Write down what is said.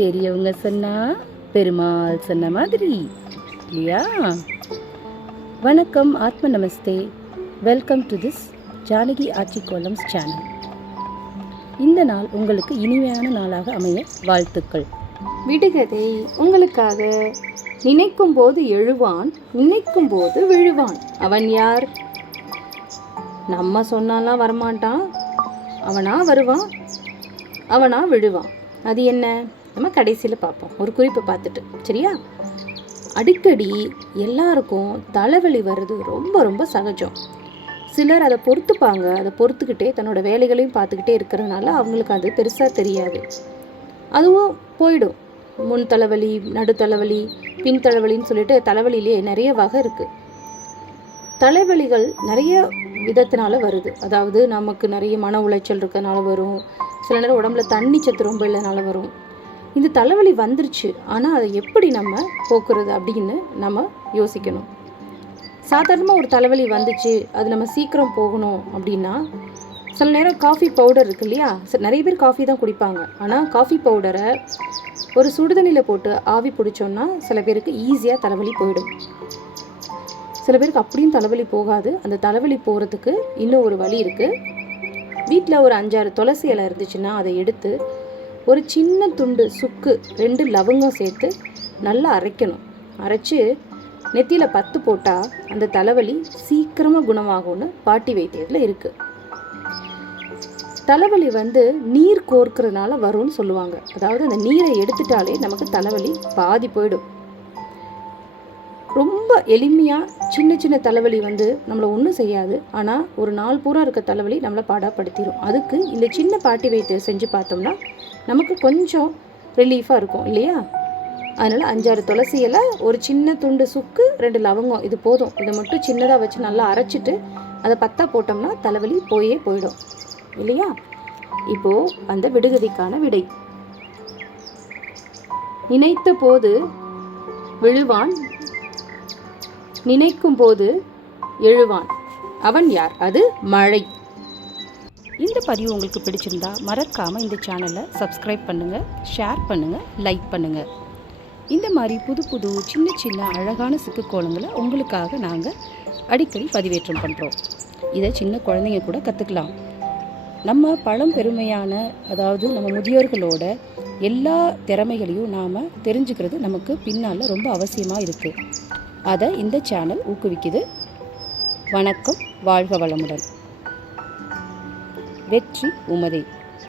பெரியவங்க சொன்னா பெருமாள் சொன்ன மாதிரி இல்லையா? வணக்கம், ஆத்ம நமஸ்தே. வெல்கம் டு திஸ் ஜானகி ஆட்சி கோலம்ஸ் சேனல். இந்த நாள் உங்களுக்கு இனிமையான நாளாக அமைய வாழ்த்துக்கள். விடுகதை உங்களுக்காக. நினைக்கும் போது எழுவான், நினைக்கும் போது விழுவான். அவன் யார்? நம்ம சொன்னாலாம் வரமாட்டான், அவனா வருவான், அவனா விழுவான். அது என்ன? நம்ம கடைசியில் பார்ப்போம், ஒரு குறிப்பை பார்த்துட்டு. சரியா? அடிக்கடி எல்லாருக்கும் தலைவலி வர்றது ரொம்ப ரொம்ப சகஜம். சிலர் அதை பொறுத்துப்பாங்க. அதை பொறுத்துக்கிட்டே தன்னோட வேலைகளையும் பார்த்துக்கிட்டே இருக்கிறதுனால அவங்களுக்கு அது பெருசாக தெரியாது. அதுவும் போயிடும். முன் தலைவலி, நடு தலைவலி, பின் தலைவலின்னு சொல்லிட்டு தலைவலியிலே நிறைய வகை இருக்குது. தலைவலிகள் நிறைய விதத்தினால வருது. அதாவது நமக்கு நிறைய மன உளைச்சல் இருக்கிறதுனால வரும். சில நேரம் உடம்புல தண்ணி சத்து ரொம்ப இல்லைனால வரும். இந்த தலைவலி வந்துருச்சு, ஆனால் அதை எப்படி நம்ம போக்குறது அப்படின்னு நம்ம யோசிக்கணும். சாதாரணமாக ஒரு தலைவலி வந்துச்சு, அது நம்ம சீக்கிரம் போகணும் அப்படின்னா சில நேரம் காஃபி பவுடர் இருக்கு இல்லையா? நிறைய பேர் காஃபி தான் குடிப்பாங்க. ஆனால் காஃபி பவுடரை ஒரு சுடுதண்ணியில் போட்டு ஆவி பிடிச்சோன்னா சில பேருக்கு ஈஸியாக தலைவலி போயிடும். சில பேருக்கு அப்படியும் தலைவலி போகாது. அந்த தலைவலி போகிறதுக்கு இன்னும் ஒரு வழி இருக்குது. வீட்டில் ஒரு 5-6 துளசி இலை இருந்துச்சுன்னா அதை எடுத்து ஒரு சின்ன துண்டு சுக்கு, 2 லவங்கம் சேர்த்து நல்லா அரைக்கணும். அரைச்சி நெத்தியில் 10 போட்டால் அந்த தலைவலி சீக்கிரமாக குணமாகும்னு பாட்டி வைத்தியத்தில் இருக்குது. தலைவலி நீர் கோர்க்கிறதுனால வரும்னு சொல்லுவாங்க. அதாவது அந்த நீரை எடுத்துட்டாலே நமக்கு தலைவலி பாதி போயிடும். ரொம்ப எளிமையாக சின்ன சின்ன தலைவலி நம்மளை ஒன்றும் செய்யாது. ஆனால் ஒரு நாள் பூரா இருக்க தலைவலி நம்மளை பாடாப்படுத்திடும். அதுக்கு இந்த சின்ன பாட்டி வைத்தியம் செஞ்சு பார்த்தோம்னா நமக்கு கொஞ்சம் ரிலீஃபாக இருக்கும் இல்லையா? அதனால் 5-6 துளசி இலை, ஒரு சின்ன துண்டு சுக்கு, 2 லவங்கம், இது போதும். இதை மட்டும் சின்னதாக வச்சு நல்லா அரைச்சிட்டு அதை 10 போட்டோம்னா தலைவலி போயிடும் இல்லையா? இப்போது அந்த விடுகதைக்கான விடை. நினைத்த போது விழுவான், நினைக்கும் போது எழுவான். அவன் யார்? அது மழை. இந்த பதிவு உங்களுக்கு பிடிச்சிருந்தா மறக்காமல் இந்த சேனலை சப்ஸ்கிரைப் பண்ணுங்கள், ஷேர் பண்ணுங்கள், லைக் பண்ணுங்கள். இந்த மாதிரி புது புது சின்ன சின்ன அழகான சிக்குக்கோலங்களை உங்களுக்காக நாங்கள் அடிக்கடி பதிவேற்றம் பண்ணுறோம். இதை சின்ன குழந்தைங்க கூட கற்றுக்கலாம். நம்ம பழம்பெருமையான, அதாவது நம்ம முதியோர்களோட எல்லா திறமைகளையும் நாம் தெரிஞ்சுக்கிறது நமக்கு பின்னால் ரொம்ப அவசியமாக இருக்குது. அதை இந்த சேனல் ஊக்குவிக்குது. வணக்கம், வாழ்க வளமுடன். வெற்றி உமதே.